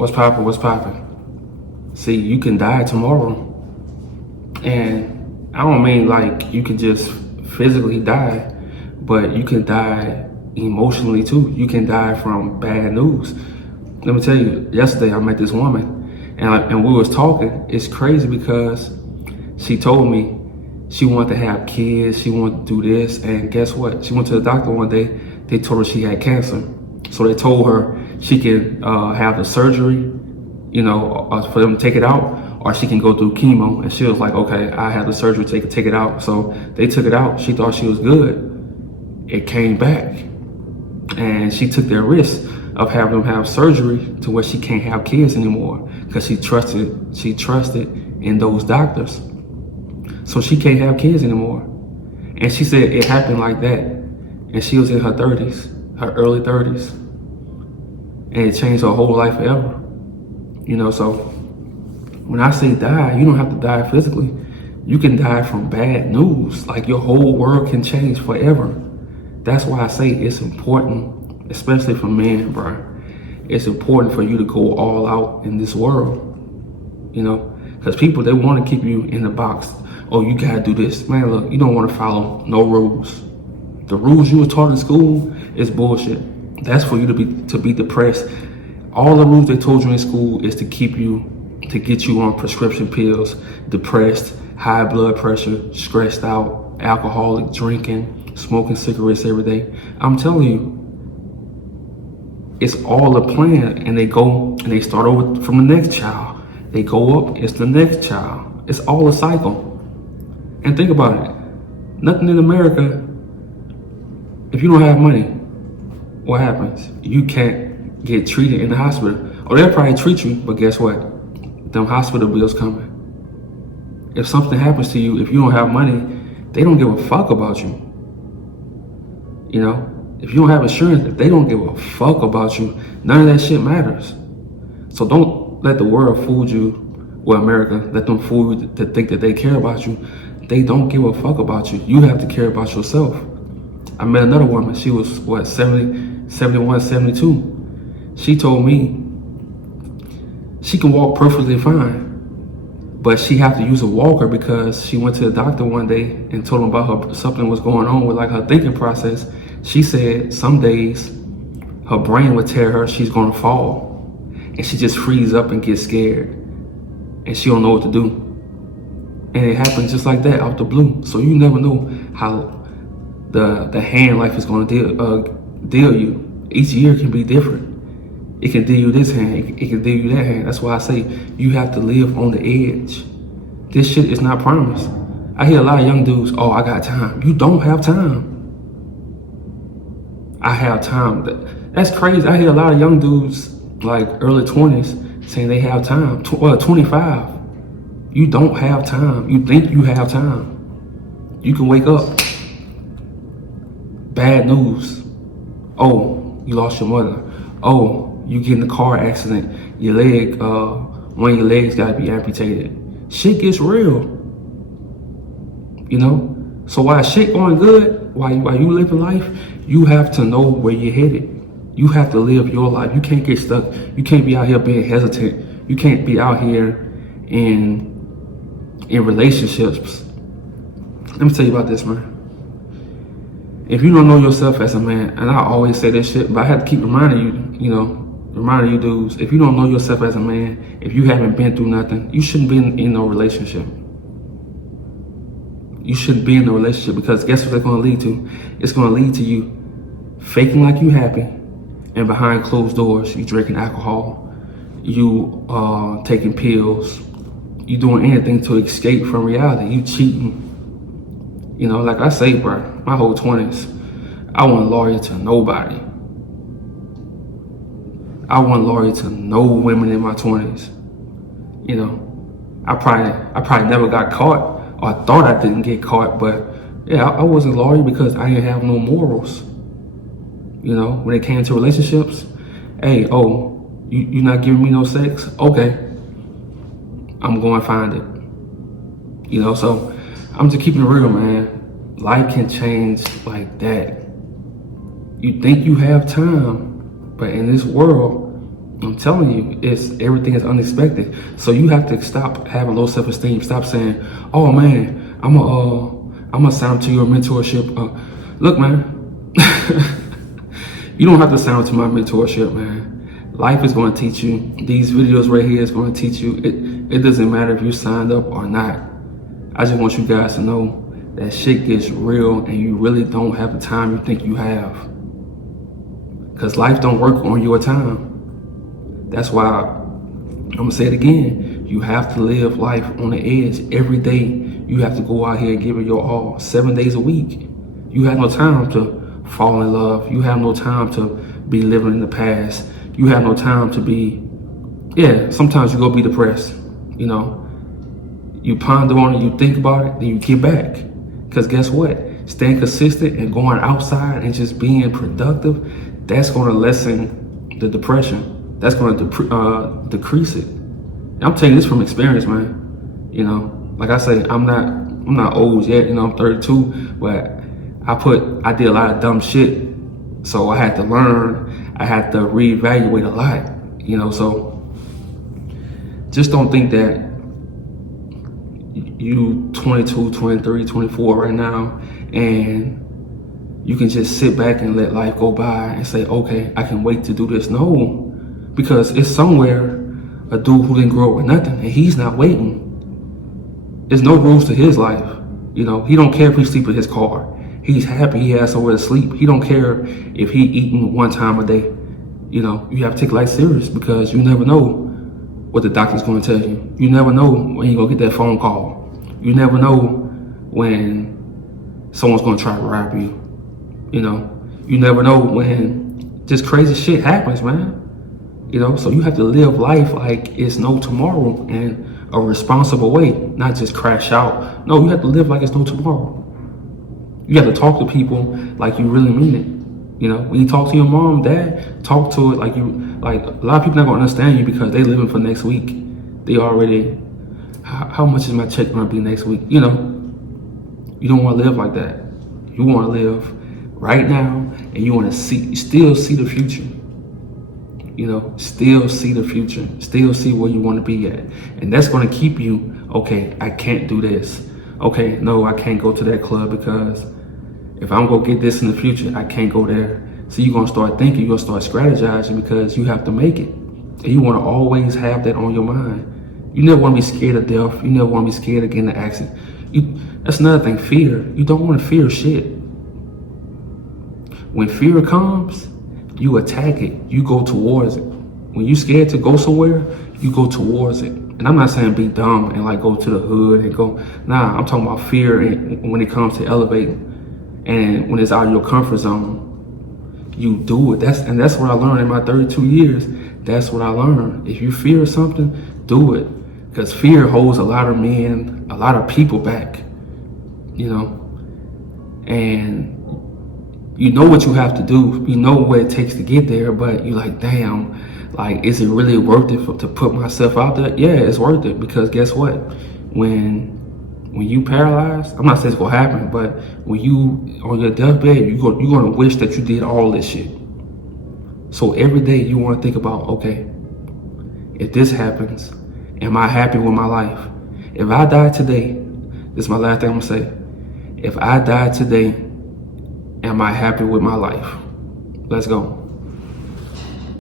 What's poppin'? What's poppin'? See, you can die tomorrow. And I don't mean like you can just physically die, but you can die emotionally too. You can die from bad news. Let me tell you, yesterday I met this woman and we was talking. It's crazy because she told me she wanted to have kids, she wanted to do this, and guess what? She went to the doctor one day, they told her she had cancer. So they told her she can have the surgery, for them to take it out, or she can go through chemo. And she was like, okay, I have the surgery to take it out. So they took it out. She thought she was good. It came back. And she took their risk of having them have surgery to where she can't have kids anymore because she trusted in those doctors. So she can't have kids anymore. And she said it happened like that. And she was in her 30s, her early 30s. And it changed her whole life forever. So when I say die, you don't have to die physically. You can die from bad news. Like your whole world can change forever. That's why I say it's important, especially for men, bro. It's important for you to go all out in this world, because people, they want to keep you in the box. Oh, you gotta do this. Man, look, you don't want to follow no rules. The rules you were taught in school is bullshit. That's for you to be depressed. All the rules they told you in school is to get you on prescription pills, depressed, high blood pressure, stressed out, alcoholic, drinking, smoking cigarettes every day. I'm telling you, it's all a plan. And they go and they start over from the next child. They go up, it's the next child. It's all a cycle. And think about it. Nothing in America, if you don't have money, what happens? You can't get treated in the hospital. Or they'll probably treat you, but guess what? Them hospital bills coming. If something happens to you, if you don't have money, they don't give a fuck about you. If you don't have insurance, they don't give a fuck about you. None of that shit matters. So don't let the world fool you, or America, let them fool you to think that they care about you. They don't give a fuck about you. You have to care about yourself. I met another woman, she was 70, 71, 72. She told me she can walk perfectly fine, but she have to use a walker because she went to the doctor one day and told him about her, something was going on with like her thinking process. She said some days her brain would tell her she's gonna fall, and she just freezes up and gets scared, and she don't know what to do. And it happens just like that out the blue. So you never know how the hand life is gonna deal you. Each year can be different. It can deal you this hand, it can deal you that hand. That's why I say you have to live on the edge. This shit is not promised. I hear a lot of young dudes, oh, I got time. You don't have time. I have time. That's crazy. I hear a lot of young dudes, like early 20s, saying they have time. 25. You don't have time. You think you have time. You can wake up. Bad news. Oh, you lost your mother. Oh, you get in a car accident, your leg, one of your legs gotta be amputated. Shit gets real, So while shit going good, while you living life, you have to know where you're headed. You have to live your life. You can't get stuck. You can't be out here being hesitant. You can't be out here in relationships. Let me tell you about this, man. If you don't know yourself as a man, and I always say this shit, but I have to keep reminding you, reminding you dudes, if you don't know yourself as a man, if you haven't been through nothing, you shouldn't be in no relationship. You shouldn't be in a relationship because guess what it's going to lead to? It's going to lead to you faking like you happy, and behind closed doors, you drinking alcohol, you taking pills, you doing anything to escape from reality, you cheating. Like I say, bro, my whole 20s, I wasn't loyal to nobody. I wasn't loyal to no women in my 20s. I probably never got caught, or I thought I didn't get caught, but yeah, I wasn't loyal because I didn't have no morals. When it came to relationships, hey, you not giving me no sex? Okay, I'm going to find it. So I'm just keeping it real, man. Life can change like that. You think you have time, but in this world, I'm telling you, everything is unexpected. So you have to stop having low self-esteem. Stop saying, "Oh man, I'm gonna sign up to your mentorship." Look, man, you don't have to sign up to my mentorship, man. Life is going to teach you. These videos right here is going to teach you. It doesn't matter if you signed up or not. I just want you guys to know that shit gets real, and you really don't have the time you think you have. Because life don't work on your time. That's why I'm gonna say it again. You have to live life on the edge every day. You have to go out here and give it your all 7 days a week. You have no time to fall in love. You have no time to be living in the past. You have no time to be, sometimes you go be depressed. You know, you ponder on it, you think about it, then you get back. Because guess what? Staying consistent and going outside and just being productive, that's going to lessen the depression. That's going to decrease it. And I'm telling you this from experience, man. You know, like I say, I'm not old yet. You know, I'm 32, but I did a lot of dumb shit. So I had to learn. I had to reevaluate a lot. You know, so just don't think that you 22, 23, 24 right now, and you can just sit back and let life go by and say, okay, I can wait to do this. No, because it's somewhere a dude who didn't grow up with nothing, and he's not waiting. There's no rules to his life. You know, he don't care if he sleep in his car. He's happy he has somewhere to sleep. He don't care if he eating one time a day. You know, you have to take life serious because you never know what the doctor's going to tell you. You never know when you're going to get that phone call. You never know when someone's going to try to rob you. You know, you never know when just crazy shit happens, man. You know, so you have to live life like it's no tomorrow in a responsible way, not just crash out. No, you have to live like it's no tomorrow. You have to talk to people like you really mean it. You know, when you talk to your mom, dad, talk to it like a lot of people not gonna understand you because they living for next week. They already, how much is my check gonna be next week? You know, you don't wanna live like that. You wanna live right now, and you wanna still see the future. You know, still see the future, still see where you want to be at. And that's going to keep you, okay, I can't do this. Okay, no, I can't go to that club because if I'm going to get this in the future, I can't go there. So you're going to start thinking, you're going to start strategizing because you have to make it. And you want to always have that on your mind. You never want to be scared of death. You never want to be scared of getting an accident. That's another thing, fear. You don't want to fear shit. When fear comes, you attack it. You go towards it. When you're scared to go somewhere, you go towards it. And I'm not saying be dumb and like go to the hood and go. Nah, I'm talking about fear when it comes to elevating. And when it's out of your comfort zone, you do it. That's what I learned in my 32 years. That's what I learned. If you fear something, do it. Because fear holds a lot of men, a lot of people back. You know? And you know what you have to do. You know what it takes to get there, but you're like, damn, like, is it really worth it to put myself out there? Yeah, it's worth it because guess what? When you paralyzed, I'm not saying it's gonna happen, but when you on your deathbed, you're gonna wish that you did all this shit. So every day you want to think about, okay, if this happens, am I happy with my life? If I die today, this is my last thing I'm gonna say. If I die today, am I happy with my life? Let's go.